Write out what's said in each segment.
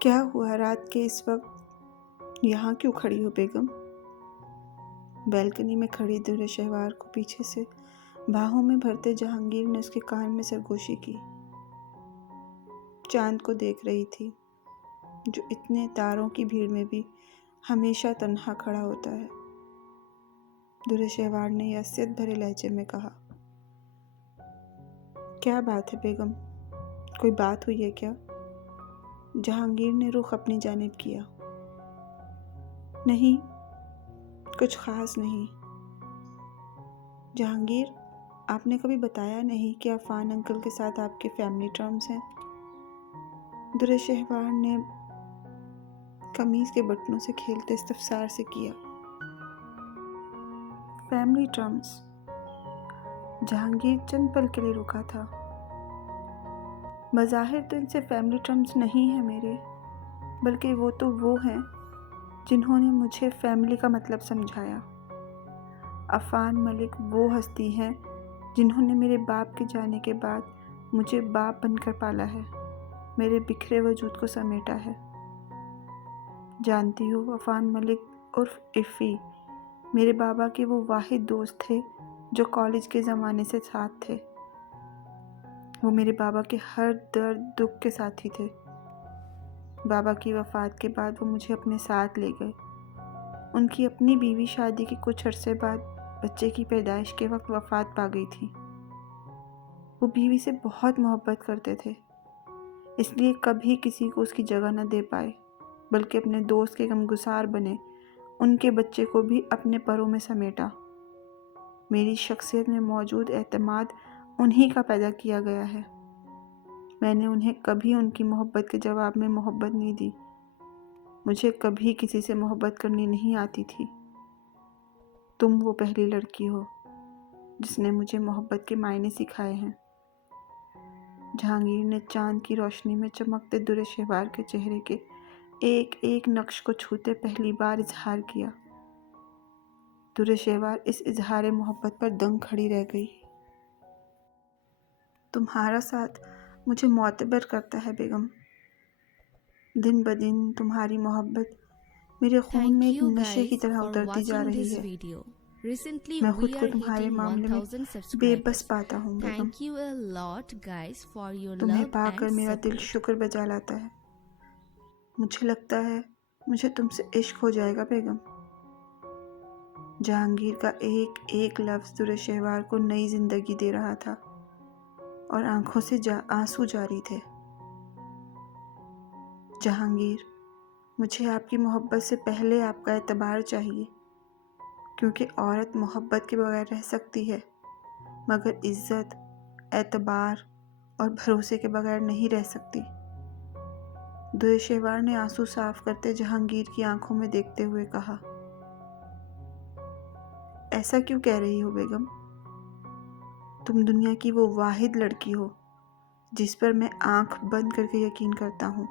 کیا ہوا رات کے اس وقت یہاں کیوں کھڑی ہو بیگم؟ بیلکنی میں کھڑی در شہوار کو پیچھے سے باہوں میں بھرتے جہانگیر نے اس کے کان میں سرگوشی کی۔ چاند کو دیکھ رہی تھی جو اتنے تاروں کی بھیڑ میں بھی ہمیشہ تنہا کھڑا ہوتا ہے۔ در شہوار نے یاسیت بھرے لہجے میں کہا، کیا بات ہے بیگم؟ کوئی بات ہوئی ہے کیا؟ جہانگیر نے رخ اپنی جانب کیا۔ نہیں، کچھ خاص نہیں۔ جہانگیر، آپ نے کبھی بتایا نہیں کہ عفان انکل کے ساتھ آپ کے فیملی ٹرمز ہیں؟ در شہوار نے قمیض کے بٹنوں سے کھیلتے استفسار سے کیا۔ Family terms? جہانگیر چند پل کے لیے رکا تھا۔ بظاہر تو ان سے فیملی ٹرمز نہیں ہیں میرے، بلکہ وہ ہیں جنہوں نے مجھے فیملی کا مطلب سمجھایا۔ عفان ملک وہ ہستی ہیں جنہوں نے میرے باپ کے جانے کے بعد مجھے باپ بن کر پالا ہے، میرے بکھرے وجود کو سمیٹا ہے۔ جانتی ہو، عفان ملک عرف عفی میرے بابا کے وہ واحد دوست تھے جو کالج کے زمانے سے ساتھ تھے۔ وہ میرے بابا کے ہر درد دکھ کے ساتھی تھے۔ بابا کی وفات کے بعد وہ مجھے اپنے ساتھ لے گئے۔ ان کی اپنی بیوی شادی کے کچھ عرصے بعد بچے کی پیدائش کے وقت وفات پا گئی تھی۔ وہ بیوی سے بہت محبت کرتے تھے، اس لیے کبھی کسی کو اس کی جگہ نہ دے پائے، بلکہ اپنے دوست کے غمگسار بنے ان کے بچے کو بھی اپنے پروں میں سمیٹا۔ میری شخصیت میں موجود اعتماد انہی کا پیدا کیا گیا ہے۔ میں نے انہیں کبھی ان کی محبت کے جواب میں محبت نہیں دی۔ مجھے کبھی کسی سے محبت کرنی نہیں آتی تھی۔ تم وہ پہلی لڑکی ہو جس نے مجھے محبت کے معنی سکھائے ہیں۔ جہانگیر نے چاند کی روشنی میں چمکتے در شہوار کے چہرے کے ایک ایک نقش کو چھوتے پہلی بار اظہار کیا۔ در شہوار اس اظہار محبت پر دنگ کھڑی رہ گئی۔ تمہارا ساتھ مجھے معتبر کرتا ہے بیگم۔ دن بدن تمہاری محبت میرے خون میں Thank ایک you نشے کی guys طرح for اترتی جا watching رہی this ہے۔ video. Recently میں we خود کو are تمہارے hitting معاملے میں 1000 بے بس subscribers. پاتا ہوں بیگم۔ Thank you a lot guys for your تمہیں love پا and کر میرا دل support. شکر بجا لاتا ہے۔ مجھے لگتا ہے مجھے تم سے عشق ہو جائے گا بیگم۔ جہانگیر کا ایک ایک لفظ در شہوار کو نئی زندگی دے رہا تھا اور آنکھوں سے آنسو جاری تھے۔ جہانگیر، مجھے آپ کی محبت سے پہلے آپ کا اعتبار چاہیے، کیونکہ عورت محبت کے بغیر رہ سکتی ہے مگر عزت، اعتبار اور بھروسے کے بغیر نہیں رہ سکتی۔ در شہوار نے آنسو صاف کرتے جہانگیر کی آنکھوں میں دیکھتے ہوئے کہا، ایسا کیوں کہہ رہی ہو بیگم؟ تم دنیا کی وہ واحد لڑکی ہو جس پر میں آنکھ بند کر کے یقین کرتا ہوں،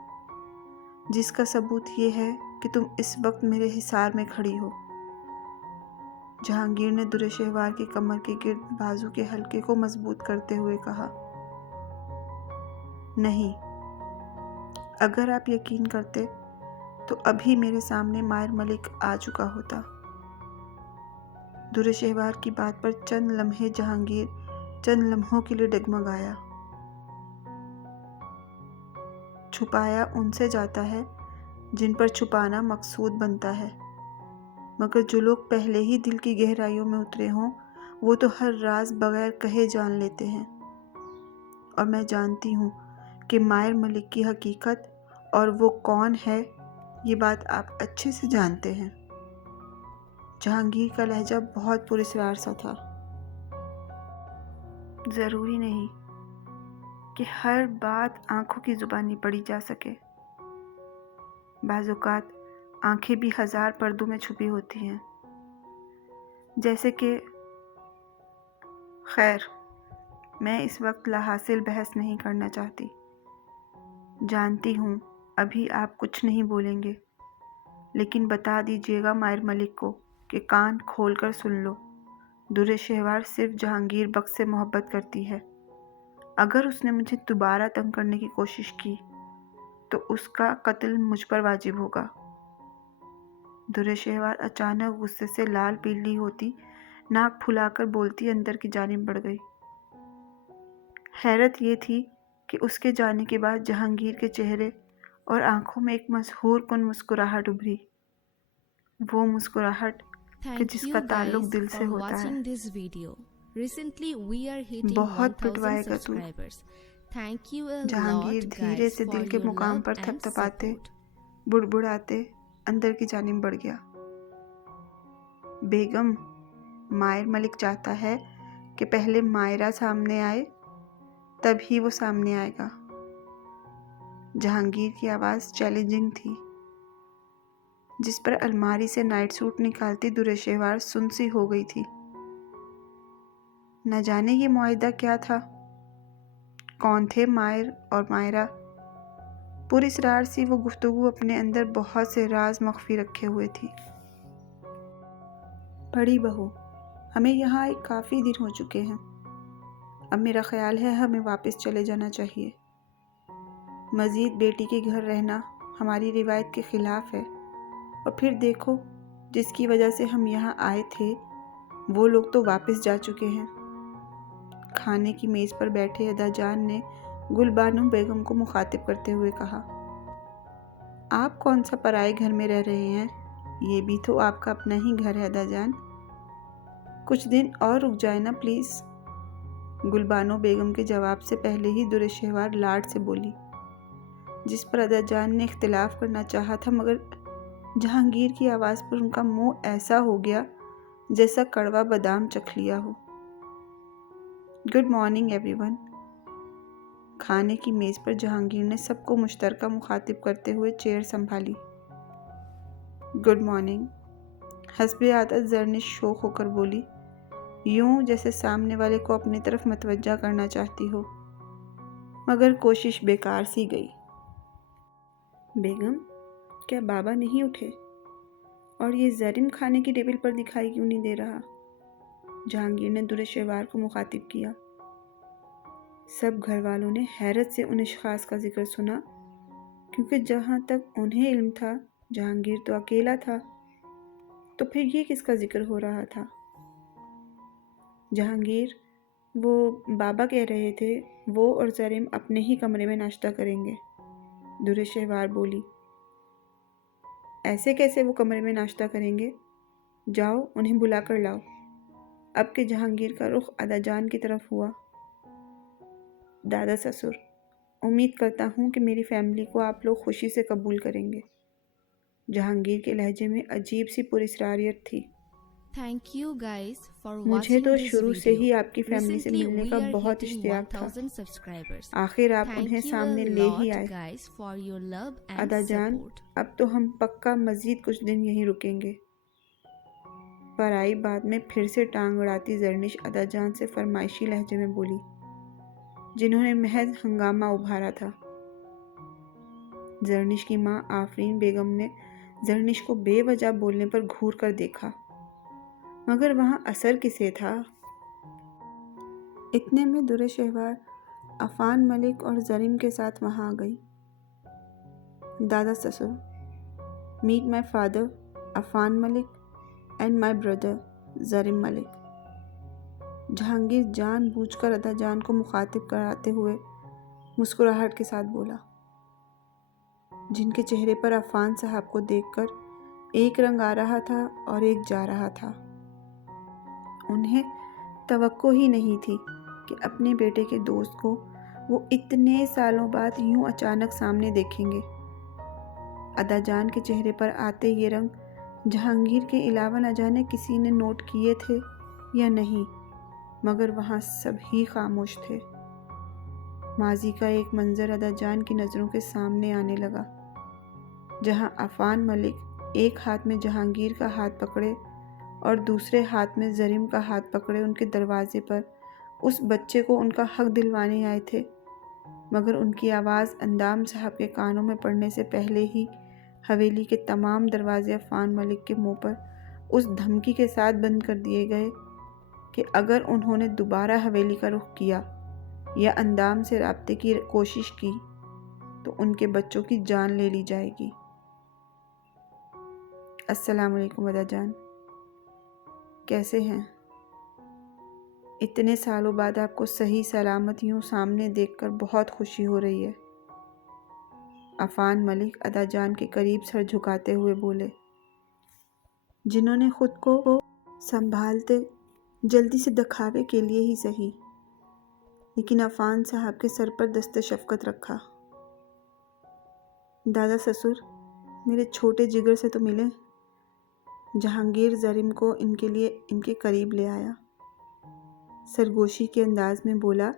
جس کا ثبوت یہ ہے کہ تم اس وقت میرے حصار میں کھڑی ہو۔ جہانگیر نے در شہوار کی کمر کے گرد بازو کے حلقے کو مضبوط کرتے ہوئے کہا، نہیں، اگر آپ یقین کرتے تو ابھی میرے سامنے ماہر ملک آ چکا ہوتا۔ در شہوار کی بات پر چند لمحے جہانگیر چند لمحوں کے لیے ڈگمگایا۔ چھپایا ان سے جاتا ہے جن پر چھپانا مقصود بنتا ہے، مگر جو لوگ پہلے ہی دل کی گہرائیوں میں اترے ہوں وہ تو ہر راز بغیر کہے جان لیتے ہیں، اور میں جانتی ہوں کہ ماہر ملک کی حقیقت اور وہ کون ہے، یہ بات آپ اچھے سے جانتے ہیں۔ جہانگیر کا لہجہ بہت پراسرار سا تھا۔ ضروری نہیں کہ ہر بات آنکھوں کی زبانی پڑھی جا سکے۔ بعض اوقات آنکھیں بھی ہزار پردوں میں چھپی ہوتی ہیں، جیسے کہ خیر، میں اس وقت لا حاصل بحث نہیں کرنا چاہتی۔ جانتی ہوں ابھی آپ کچھ نہیں بولیں گے، لیکن بتا دیجیے گا ماہر ملک کو کہ کان کھول کر سن لو، در شہوار صرف جہانگیر بخش سے محبت کرتی ہے۔ اگر اس نے مجھے دوبارہ تنگ کرنے کی کوشش کی تو اس کا قتل مجھ پر واجب ہوگا۔ درِ شہوار اچانک غصے سے لال پیلی ہوتی، ناک پھلا کر بولتی اندر کی جانب بڑھ گئی۔ حیرت یہ تھی کہ اس کے جانے کے بعد جہانگیر کے چہرے اور آنکھوں میں ایک مسحور کن مسکراہٹ ابھری، وہ مسکراہٹ کہ Thank جس you کا guys تعلق دل سے for ہوتا ہے۔ watching this video. Recently we are hitting بہت 1000 پٹوائے گا تو۔ subscribers. Thank you a Jahangir lot دھیرے guys سے for دل کے your مقام love پر and تھپتھپاتے، support. بڑبڑاتے اندر کی جانب بڑھ گیا۔ بیگم، مائر ملک چاہتا ہے کہ پہلے مائرہ سامنے آئے، تب ہی وہ سامنے آئے گا۔ جہانگیر کی آواز چیلنجنگ تھی، جس پر الماری سے نائٹ سوٹ نکالتی درِ شہوار سن سی ہو گئی تھی۔ نہ جانے یہ معاہدہ کیا تھا؟ کون تھے مائر اور مائرہ؟ پراسرار سی وہ گفتگو اپنے اندر بہت سے راز مخفی رکھے ہوئے تھی۔ بڑی بہو، ہمیں یہاں آئے کافی دن ہو چکے ہیں، اب میرا خیال ہے ہمیں واپس چلے جانا چاہیے۔ مزید بیٹی کے گھر رہنا ہماری روایت کے خلاف ہے، اور پھر دیکھو جس کی وجہ سے ہم یہاں آئے تھے وہ لوگ تو واپس جا چکے ہیں۔ کھانے کی میز پر بیٹھے ادا جان نے گل بانو بیگم کو مخاطب کرتے ہوئے کہا، آپ کون سا پرائے گھر میں رہ رہے ہیں؟ یہ بھی تو آپ کا اپنا ہی گھر ہے ادا جان، کچھ دن اور رک جائے نا پلیز۔ گل بانو بیگم کے جواب سے پہلے ہی درِ شہوار لاڈ سے بولی، جس پر ادا جان نے اختلاف کرنا چاہا تھا، مگر جہانگیر کی آواز پر ان کا منہ ایسا ہو گیا جیسا کڑوا بادام چکھ لیا ہو۔ Good morning everyone. کھانے کی میز پر جہانگیر نے سب کو مشترکہ مخاطب کرتے ہوئے چیئر سنبھالی۔ Good morning. حسب عادت زرنش شوق ہو کر بولی، یوں جیسے سامنے والے کو اپنی طرف متوجہ کرنا چاہتی ہو، مگر کوشش بیکار سی گئی۔ بیگم، کیا بابا نہیں اٹھے؟ اور یہ زریم کھانے کی ٹیبل پر دکھائی کیوں نہیں دے رہا؟ جہانگیر نے درِ شہوار کو مخاطب کیا۔ سب گھر والوں نے حیرت سے ان اشخاص کا ذکر سنا، کیونکہ جہاں تک انہیں علم تھا جہانگیر تو اکیلا تھا، تو پھر یہ کس کا ذکر ہو رہا تھا؟ جہانگیر، وہ بابا کہہ رہے تھے وہ اور زریم اپنے ہی کمرے میں ناشتہ کریں گے۔ درِ شہوار بولی، ایسے کیسے وہ کمرے میں ناشتہ کریں گے؟ جاؤ انہیں بلا کر لاؤ۔ اب کہ جہانگیر کا رخ ادا جان کی طرف ہوا، دادا سسر، امید کرتا ہوں کہ میری فیملی کو آپ لوگ خوشی سے قبول کریں گے۔ جہانگیر کے لہجے میں عجیب سی پراسراریت تھی۔ Thank you guys for مجھے watching تو this شروع سے video. ہی آپ کی فیملی سے Recently ملنے we کا are بہت hitting اشتیاق تھا۔ 1000 subscribers. آخر آپ Thank انہیں you سامنے a لے ہی lot آئے۔ guys for your love and ادا جان، support. اب تو ہم پکا مزید کچھ دن یہیں رکیں گے۔ پرائی بات میں پھر سے ٹانگ اڑاتی زرنش ادا جان سے فرمائشی لہجے میں بولی، جنہوں نے محض ہنگامہ ابھارا تھا۔ زرنش کی ماں آفرین بیگم نے زرنش کو بے وجہ بولنے پر گھور کر دیکھا، مگر وہاں اثر کسے تھا؟ اتنے میں درِ شہوار عفان ملک اور زریم کے ساتھ وہاں آ گئی۔ دادا سسر، meet my father Affan Malik and my brother Zareem Malik. Jahangir جان بوجھ کر ادا جان کو مخاطب کراتے ہوئے مسکراہٹ کے ساتھ بولا، جن کے چہرے پر عفان صاحب کو دیکھ کر ایک رنگ آ رہا تھا اور ایک جا رہا تھا۔ انہیں توقع ہی نہیں تھی کہ اپنے بیٹے کے دوست کو وہ اتنے سالوں بعد یوں اچانک سامنے دیکھیں گے۔ ادا جان کے چہرے پر آتے یہ رنگ جہانگیر کے علاوہ نہ جانے کسی نے نوٹ کیے تھے یا نہیں، مگر وہاں سب ہی خاموش تھے۔ ماضی کا ایک منظر ادا جان کی نظروں کے سامنے آنے لگا، جہاں عفان ملک ایک ہاتھ میں جہانگیر کا ہاتھ پکڑے اور دوسرے ہاتھ میں زریم کا ہاتھ پکڑے ان کے دروازے پر اس بچے کو ان کا حق دلوانے آئے تھے، مگر ان کی آواز اندام صاحب کے کانوں میں پڑنے سے پہلے ہی حویلی کے تمام دروازے عفان ملک کے منہ پر اس دھمکی کے ساتھ بند کر دیے گئے کہ اگر انہوں نے دوبارہ حویلی کا رخ کیا یا اندام سے رابطے کی کوشش کی تو ان کے بچوں کی جان لے لی جائے گی۔ السلام علیکم ادا جان، کیسے ہیں؟ اتنے سالوں بعد آپ کو صحیح سلامت یوں سامنے دیکھ کر بہت خوشی ہو رہی ہے۔ عفان ملک ادا جان کے قریب سر جھکاتے ہوئے بولے، جنہوں نے خود کو سنبھالتے جلدی سے دکھاوے کے لیے ہی صحیح، لیکن عفان صاحب کے سر پر دست شفقت رکھا۔ دادا سسر میرے چھوٹے جگر سے تو ملے۔ جہانگیر زریم کو ان کے لیے ان کے قریب لے آیا، سرگوشی کے انداز میں بولا،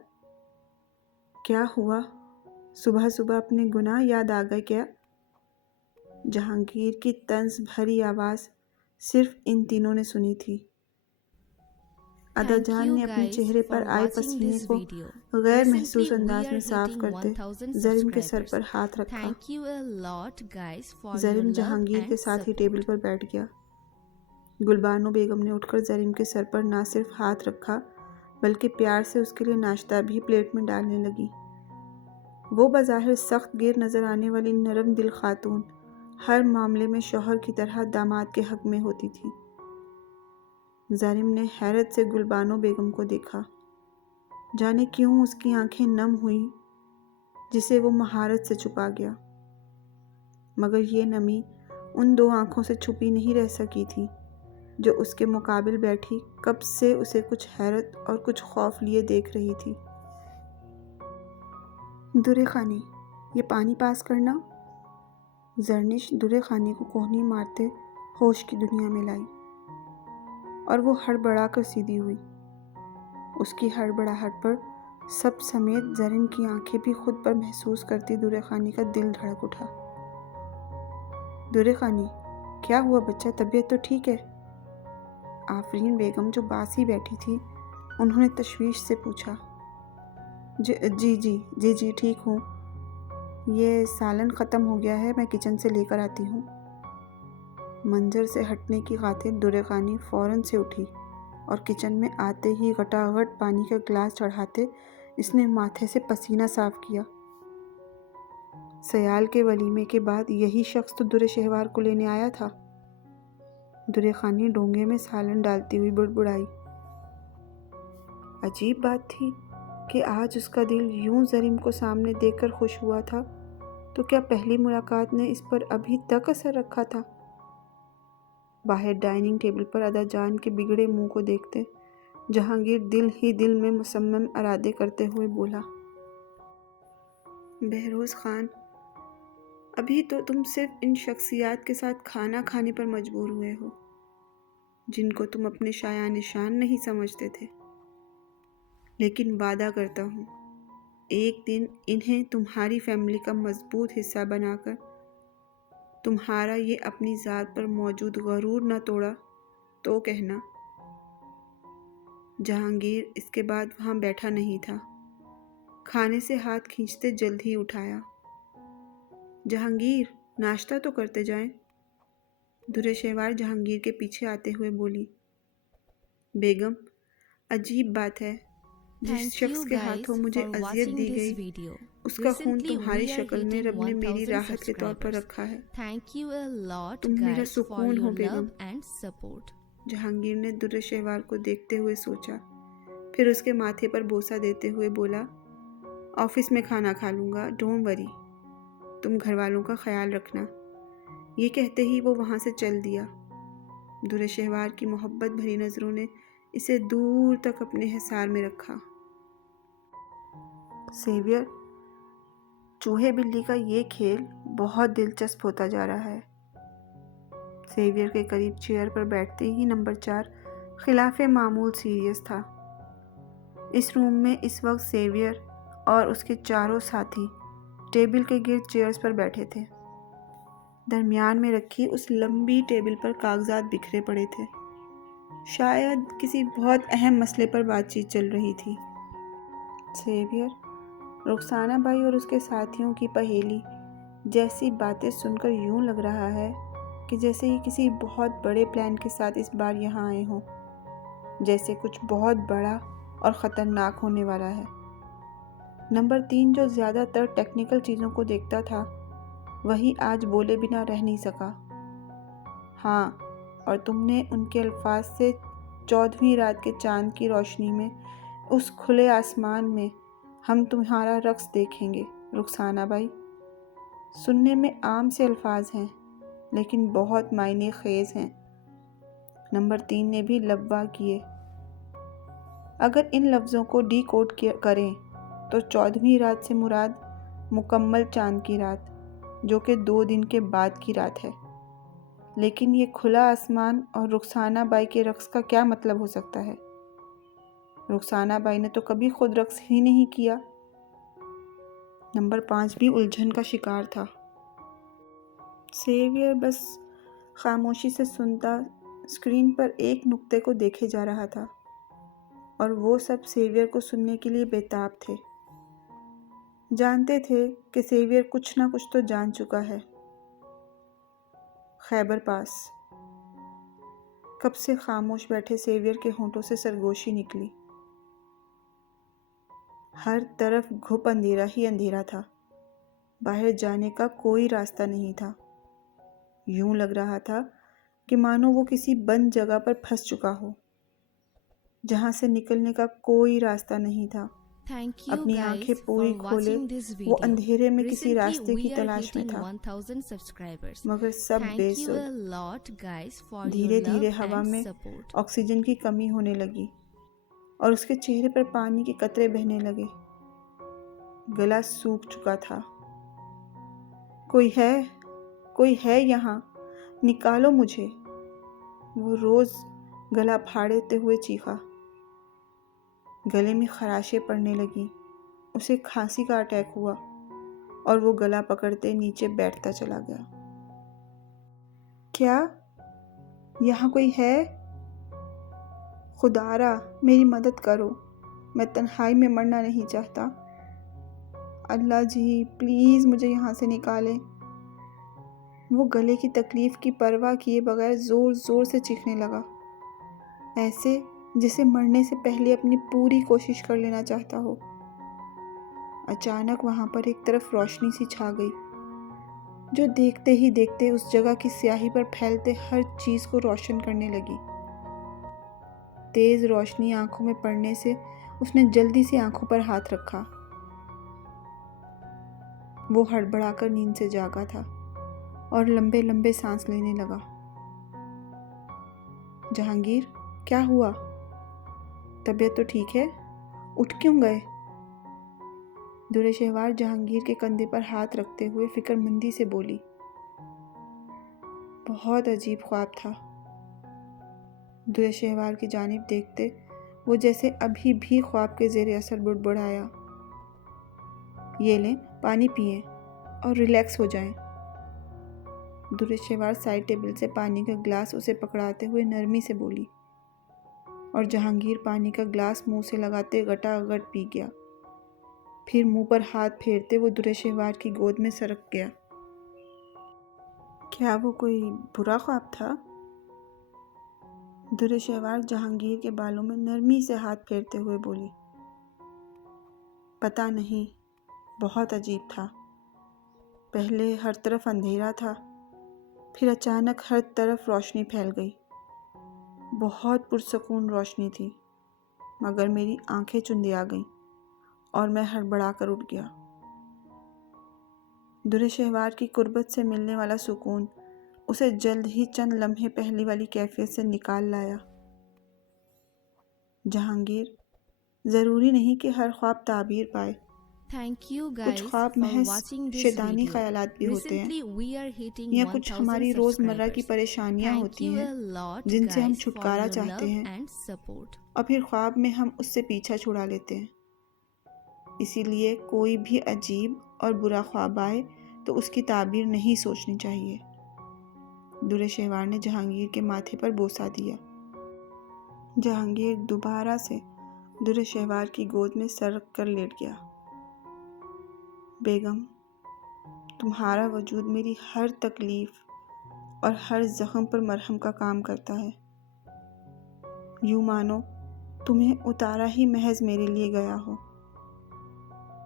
کیا ہوا؟ صبح صبح اپنے گناہ یاد آ گئے کیا؟ جہانگیر کی طنز بھری آواز صرف ان تینوں نے سنی تھی۔ ادا Thank جان you نے اپنے guys چہرے پر for آئے watching پسینے this کو video. غیر Recently محسوس we انداز are میں صاف hitting کرتے 1000 زریم کے سر subscribers. پر ہاتھ رکھا۔ Thank you a lot guys for your زریم love Jahangir کے and ساتھ ہی ٹیبل support. پر بیٹھ گیا۔ گلبانو بیگم نے اٹھ کر زریم کے سر پر نہ صرف ہاتھ رکھا بلکہ پیار سے اس کے لیے ناشتہ بھی پلیٹ میں ڈالنے لگی۔ وہ بظاہر سخت گیر نظر آنے والی نرم دل خاتون ہر معاملے میں شوہر کی طرح داماد کے حق میں ہوتی تھی۔ زریم نے حیرت سے گلبانو بیگم کو دیکھا، جانے کیوں اس کی آنکھیں نم ہوئیں جسے وہ مہارت سے چھپا گیا، مگر یہ نمی ان دو آنکھوں سے چھپی نہیں رہ سکی تھی جو اس کے مقابل بیٹھی کب سے اسے کچھ حیرت اور کچھ خوف لیے دیکھ رہی تھی۔ درے خانی، یہ پانی پاس کرنا۔ زرنش درے خانی کو کوہنی مارتے ہوش کی دنیا میں لائی اور وہ ہڑبڑا کر سیدھی ہوئی۔ اس کی ہڑبڑاہٹ پر سب سمیت زرین کی آنکھیں بھی خود پر محسوس کرتی درے خانی کا دل دھڑک اٹھا۔ درے خانی، کیا ہوا بچہ؟ طبیعت تو ٹھیک ہے؟ آفرین بیگم جو پاس ہی بیٹھی تھی انہوں نے تشویش سے پوچھا۔ جی ٹھیک ہوں، یہ سالن ختم ہو گیا ہے، میں کچن سے لے کر آتی ہوں۔ منظر سے ہٹنے کی خاطر درے خانی فوراً سے اٹھی اور کچن میں آتے ہی گھٹاگھٹ پانی کا گلاس چڑھاتے اس نے ماتھے سے پسینہ صاف کیا۔ سیال کے ولیمے کے بعد یہی شخص تو درے شہوار کو لینے آیا تھا۔ درے خانی ڈونگے میں سالن ڈالتی ہوئی بڑبڑائی۔ عجیب بات تھی کہ آج اس کا دل یوں زریم کو سامنے دیکھ کر خوش ہوا تھا تو کیا پہلی ملاقات نے اس پر ابھی تک اثر رکھا تھا؟ باہر ڈائننگ ٹیبل پر ادا جان کے بگڑے منہ کو دیکھتے جہانگیر دل ہی دل میں مصمم ارادے کرتے ہوئے بولا، بہروز خان، ابھی تو تم صرف ان شخصیات کے ساتھ کھانا کھانے پر مجبور ہوئے ہو جن کو تم اپنے شایان نشان نہیں سمجھتے تھے، لیکن وعدہ کرتا ہوں ایک دن انہیں تمہاری فیملی کا مضبوط حصہ بنا کر تمہارا یہ اپنی ذات پر موجود غرور نہ توڑا تو کہنا۔ جہانگیر اس کے بعد وہاں بیٹھا نہیں تھا، کھانے سے ہاتھ کھینچتے جلد ہی اٹھایا۔ جہانگیر، ناشتہ تو کرتے جائیں۔ درے شہوار جہانگیر کے پیچھے آتے ہوئے بولی۔ بیگم، عجیب بات ہے، جس Thank شخص you کے guys ہاتھوں مجھے for اذیت watching دی this گئی video. اس کا خون Recently تمہاری we are شکل میں hitting رب نے میری 1000 راحت کے طور پر subscribers. رکھا ہے۔ Thank you a lot تم میرا guys for سکون your who Begum. love and support. Jahangir نے درے شہوار کو دیکھتے ہوئے سوچا، پھر اس کے ماتھے پر بوسہ دیتے ہوئے بولا، آفس میں کھانا کھا لوں گا، ڈونٹ وری، تم گھر والوں کا خیال رکھنا۔ یہ کہتے ہی وہ وہاں سے چل دیا۔ درے شہوار کی محبت بھری نظروں نے اسے دور تک اپنے حصار میں رکھا۔ سیویئر، چوہے بلی کا یہ کھیل بہت دلچسپ ہوتا جا رہا ہے۔ سیویئر کے قریب چیئر پر بیٹھتے ہی نمبر 4 خلاف معمول سیریس تھا۔ اس روم میں اس وقت سیویئر اور اس کے چاروں ساتھی ٹیبل کے گرد چیئرز پر بیٹھے تھے۔ درمیان میں رکھی اس لمبی ٹیبل پر کاغذات بکھرے پڑے تھے، شاید کسی بہت اہم مسئلے پر بات چیت چل رہی تھی۔ سیویئر، رخسانہ بھائی اور اس کے ساتھیوں کی پہیلی جیسی باتیں سن کر یوں لگ رہا ہے کہ جیسے یہ کسی بہت بڑے پلان کے ساتھ اس بار یہاں آئے ہوں، جیسے کچھ بہت بڑا اور خطرناک ہونے والا ہے۔ نمبر 3 جو زیادہ تر ٹیکنیکل چیزوں کو دیکھتا تھا وہی آج بولے بنا رہ نہیں سکا۔ ہاں، اور تم نے ان کے الفاظ سے 14ویں رات کے چاند کی روشنی میں اس کھلے آسمان میں ہم تمہارا رقص دیکھیں گے رخسانہ بائی۔ سننے میں عام سے الفاظ ہیں لیکن بہت معنی خیز ہیں۔ نمبر 3 نے بھی لب وا کیے۔ اگر ان لفظوں کو ڈی کوڈ کریں تو 14ویں رات سے مراد مکمل چاند کی رات جو کہ 2 دن کے بعد کی رات ہے۔ لیکن یہ کھلا آسمان اور رخسانہ بائی کے رقص کا کیا مطلب ہو سکتا ہے؟ رخسانہ بائی نے تو کبھی خود رقص ہی نہیں کیا۔ نمبر 5 بھی الجھن کا شکار تھا۔ سیویئر بس خاموشی سے سنتا، اسکرین پر ایک نقطے کو دیکھے جا رہا تھا اور وہ سب سیویئر کو سننے کے لیے بےتاب تھے۔ جانتے تھے کہ سیویئر کچھ نہ کچھ تو جان چکا ہے۔ خیبر پاس۔ کب سے خاموش بیٹھے سیویئر کے ہونٹوں سے سرگوشی نکلی۔ ہر طرف گھپ اندھیرا ہی اندھیرا تھا، باہر جانے کا کوئی راستہ نہیں تھا۔ یوں لگ رہا تھا کہ مانو وہ کسی بند جگہ پر پھنس چکا ہو جہاں سے نکلنے کا کوئی راستہ نہیں تھا۔ Thank you اپنی guys آنکھیں for پوری کھولے watching this وہ video. اندھیرے میں کسی Recently راستے we کی are تلاش میں hitting تھا، 1000 subscribers. مگر سب بے Thank you a سود۔ lot guys for your دھیرے دھیرے love ہوا and میں support. آکسیجن کی کمی ہونے لگی اور اس کے چہرے پر پانی کے قطرے بہنے لگے۔ گلا سوکھ چکا تھا۔ کوئی ہے یہاں، نکالو مجھے، وہ روز گلا پھاڑتے ہوئے چیخا۔ گلے میں خراشیں پڑنے لگیں، اسے کھانسی کا اٹیک ہوا اور وہ گلا پکڑتے نیچے بیٹھتا چلا گیا۔ کیا یہاں کوئی ہے؟ خدارا میری مدد کرو، میں تنہائی میں مرنا نہیں چاہتا۔ اللہ جی پلیز مجھے یہاں سے نکالیں۔ وہ گلے کی تکلیف کی پرواہ کیے بغیر زور زور سے چیخنے لگا، ایسے جسے مرنے سے پہلے اپنی پوری کوشش کر لینا چاہتا ہو۔ اچانک وہاں پر ایک طرف روشنی سی چھا گئی جو دیکھتے ہی دیکھتے اس جگہ کی سیاہی پر پھیلتے ہر چیز کو روشن کرنے لگی۔ تیز روشنی آنکھوں میں پڑنے سے اس نے جلدی سے آنکھوں پر ہاتھ رکھا۔ وہ ہڑبڑا کر نیند سے جاگا تھا اور لمبے لمبے سانس لینے لگا۔ جہانگیر کیا ہوا؟ طبیعت تو ٹھیک ہے؟ اٹھ کیوں گئے؟ درِ شہوار جہانگیر کے کندھے پر ہاتھ رکھتے ہوئے فکر مندی سے بولی۔ بہت عجیب خواب تھا۔ درِ شہوار کی جانب دیکھتے وہ جیسے ابھی بھی خواب کے زیر اثر بڑبڑایا، یہ لیں پانی پئیں اور ریلیکس ہو جائیں۔ درِ شہوار سائڈ ٹیبل سے پانی کا گلاس اسے پکڑاتے ہوئے نرمی سے بولی اور جہانگیر پانی کا گلاس منہ سے لگاتے گٹا گٹ پی گیا۔ پھر منہ پر ہاتھ پھیرتے وہ درِ شہوار کی گود میں سرک گیا۔ کیا وہ کوئی برا خواب تھا؟ درِ شہوار جہانگیر کے بالوں میں نرمی سے ہاتھ پھیرتے ہوئے بولی۔ پتہ نہیں، بہت عجیب تھا۔ پہلے ہر طرف اندھیرا تھا، پھر اچانک ہر طرف روشنی پھیل گئی۔ بہت پرسکون روشنی تھی، مگر میری آنکھیں چندیا گئیں اور میں ہڑبڑا کر اٹھ گیا۔ درِ شہوار کی قربت سے ملنے والا سکون اسے جلد ہی چند لمحے پہلی والی کیفیت سے نکال لایا۔ جہانگیر، ضروری نہیں کہ ہر خواب تعبیر پائے۔ Thank you کچھ guys خواب for محض watching this شیطانی video. خیالات بھی ہوتے ہیں، Recently we are hitting یا کچھ 1000 ہماری روزمرہ کی subscribers. پریشانیاں Thank ہوتی you ہیں a lot جن سے ہم guys for چھٹکارا your چاہتے love ہیں and support. اور پھر خواب میں ہم اس سے پیچھا چھڑا لیتے ہیں۔ اسی لیے کوئی بھی عجیب اور برا خواب آئے تو اس کی تعبیر نہیں سوچنی چاہیے۔ درِ شہوار نے جہانگیر کے ماتھے پر بوسہ دیا۔ جہانگیر دوبارہ سے درِ شہوار کی گود میں سرک کر لیٹ گیا۔ بیگم، تمہارا وجود میری ہر تکلیف اور ہر زخم پر مرہم کا کام کرتا ہے۔ یوں مانو تمہیں اتارا ہی محض میرے لیے گیا ہو۔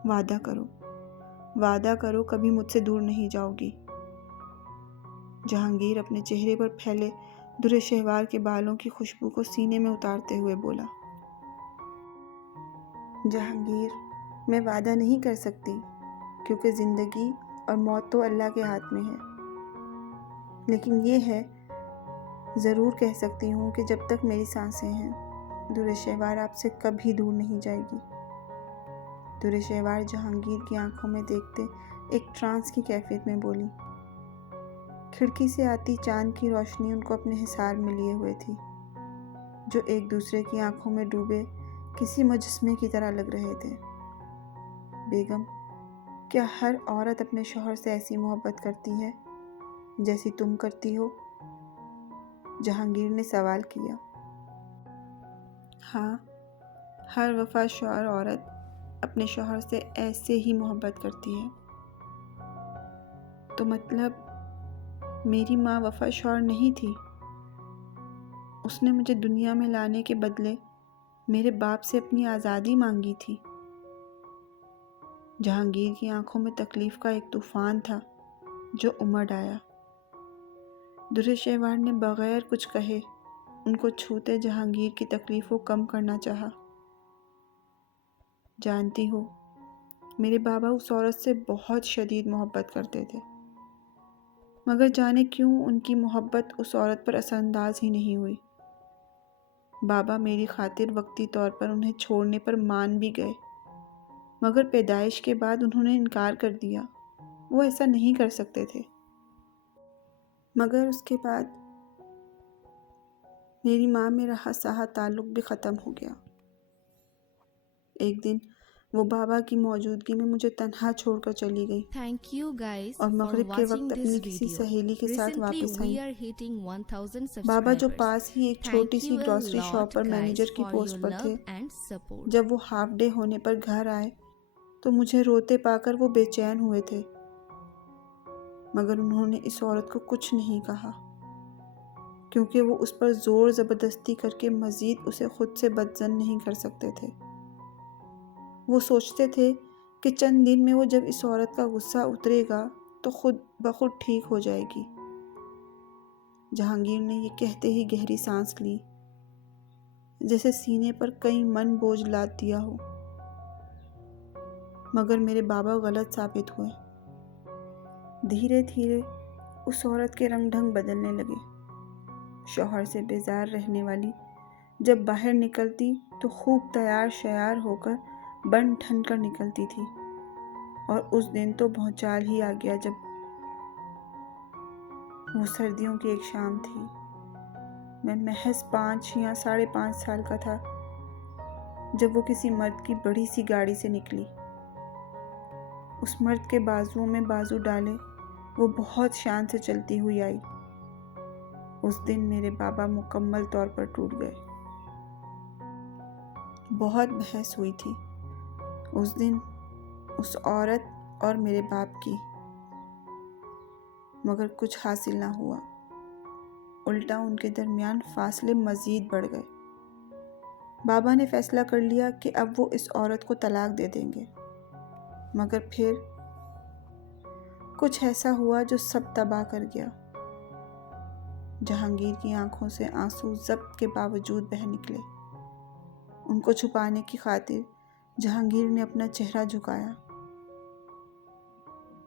وعدہ کرو کبھی مجھ سے دور نہیں جاؤ گی۔ جہانگیر اپنے چہرے پر پھیلے در شہوار کے بالوں کی خوشبو کو سینے میں اتارتے ہوئے بولا۔ جہانگیر، میں وعدہ نہیں کر سکتی کیونکہ زندگی اور موت تو اللہ کے ہاتھ میں ہے، لیکن یہ ہے ضرور کہہ سکتی ہوں کہ جب تک میری سانسیں ہیں در شہوار آپ سے کبھی دور نہیں جائے گی۔ در شہوار جہانگیر کی آنکھوں میں دیکھتے ایک ٹرانس کی کیفیت میں بولی۔ کھڑکی سے آتی چاند کی روشنی ان کو اپنے حصار میں لیے ہوئے تھی، جو ایک دوسرے کی آنکھوں میں ڈوبے کسی مجسمے کی طرح لگ رہے تھے۔ بیگم، کیا ہر عورت اپنے شوہر سے ایسی محبت کرتی ہے جیسی تم کرتی ہو؟ جہانگیر نے سوال کیا۔ ہاں، ہر وفا شعور عورت اپنے شوہر سے ایسے ہی محبت کرتی ہے۔ تو مطلب میری ماں وفا شعور نہیں تھی؟ اس نے مجھے دنیا میں لانے کے بدلے میرے باپ سے اپنی آزادی مانگی تھی۔ جہانگیر کی آنکھوں میں تکلیف کا ایک طوفان تھا جو امڈ آیا۔ در شہوار نے بغیر کچھ کہے ان کو چھوتے جہانگیر کی تکلیف کو کم کرنا چاہا۔ جانتی ہو، میرے بابا اس عورت سے بہت شدید محبت کرتے تھے، مگر جانے کیوں ان کی محبت اس عورت پر اثر انداز ہی نہیں ہوئی۔ بابا میری خاطر وقتی طور پر انہیں چھوڑنے پر مان بھی گئے، مگر پیدائش کے بعد انہوں نے انکار کر دیا، وہ ایسا نہیں کر سکتے تھے۔ مگر اس کے بعد میری ماں میں رہا سہا تعلق بھی ختم ہو گیا۔ ایک دن وہ بابا کی موجودگی میں مجھے تنہا چھوڑ کر چلی گئی Thank you guys اور for مغرب کے watching وقت this اپنی کسی video. سہیلی کے ساتھ Recently واپس we آئیں۔ are hitting 1000 بابا جو subscribers. پاس ہی ایک Thank چھوٹی سی you a grocery lot shop per guys manager کی for پوسٹ your پر تھے۔ love and support. جب وہ ہاف ڈے ہونے پر گھر آئے تو مجھے روتے پا کر وہ بے چین ہوئے تھے، مگر انہوں نے اس عورت کو کچھ نہیں کہا، کیونکہ وہ اس پر زور زبردستی کر کے مزید اسے خود سے بدظن نہیں کر سکتے تھے۔ وہ سوچتے تھے کہ چند دن میں وہ جب اس عورت کا غصہ اترے گا تو خود بخود ٹھیک ہو جائے گی۔ جہانگیر نے یہ کہتے ہی گہری سانس لی، جیسے سینے پر کئی من بوجھ لاد دیا ہو۔ مگر میرے بابا غلط ثابت ہوئے۔ دھیرے دھیرے اس عورت کے رنگ ڈھنگ بدلنے لگے۔ شوہر سے بیزار رہنے والی جب باہر نکلتی تو خوب تیار شیار ہو کر بن ٹھن کر نکلتی تھی، اور اس دن تو بھونچال ہی آ گیا جب وہ سردیوں کی ایک شام تھی۔ میں محض 5 یا 5.5 سال کا تھا جب وہ کسی مرد کی بڑی سی گاڑی سے نکلی۔ اس مرد کے بازوؤں میں بازو ڈالے وہ بہت شان سے چلتی ہوئی آئی۔ اس دن میرے بابا مکمل طور پر ٹوٹ گئے۔ بہت بحث ہوئی تھی اس دن اس عورت اور میرے باپ کی، مگر کچھ حاصل نہ ہوا، الٹا ان کے درمیان فاصلے مزید بڑھ گئے۔ بابا نے فیصلہ کر لیا کہ اب وہ اس عورت کو طلاق دے دیں گے، مگر پھر کچھ ایسا ہوا جو سب تباہ کر گیا۔ جہانگیر کی آنکھوں سے آنسو ضبط کے باوجود بہہ نکلے۔ ان کو چھپانے کی خاطر جہانگیر نے اپنا چہرہ جھکایا۔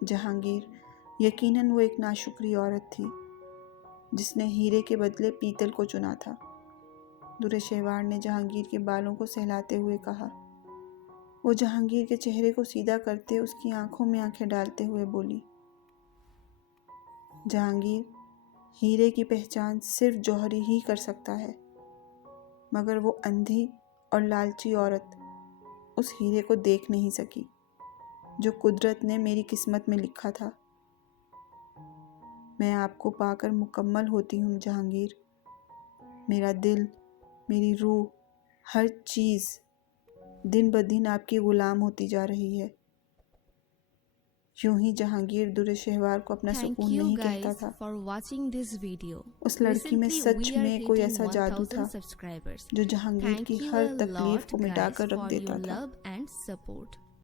جہانگیر، یقیناً وہ ایک ناشکری عورت تھی جس نے ہیرے کے بدلے پیتل کو چنا تھا۔ در شہوار نے جہانگیر کے بالوں کو سہلاتے ہوئے کہا۔ وہ جہانگیر کے چہرے کو سیدھا کرتے اس کی آنکھوں میں آنکھیں ڈالتے ہوئے بولی، جہانگیر، ہیرے کی پہچان صرف جوہری ہی کر سکتا ہے، مگر وہ اندھی اور لالچی عورت اس ہیرے کو دیکھ نہیں سکی جو قدرت نے میری قسمت میں لکھا تھا۔ میں آپ کو پا کر مکمل ہوتی ہوں جہانگیر۔ میرا دل، میری روح، ہر چیز دن بدن آپ کی غلام ہوتی جا رہی ہے۔ یوں ہی جہانگیر در شہوار کو اپنا Thank سکون you نہیں کہتا guys تھا۔ for watching this video. اس لڑکی میں Recently سچ we are میں کوئی hitting ایسا جادو تھا 1000 subscribers. جو جہانگیر Thank کی you ہر a تکلیف lot کو مٹا guys کر رکھ for دیتا your تھا۔ love and support.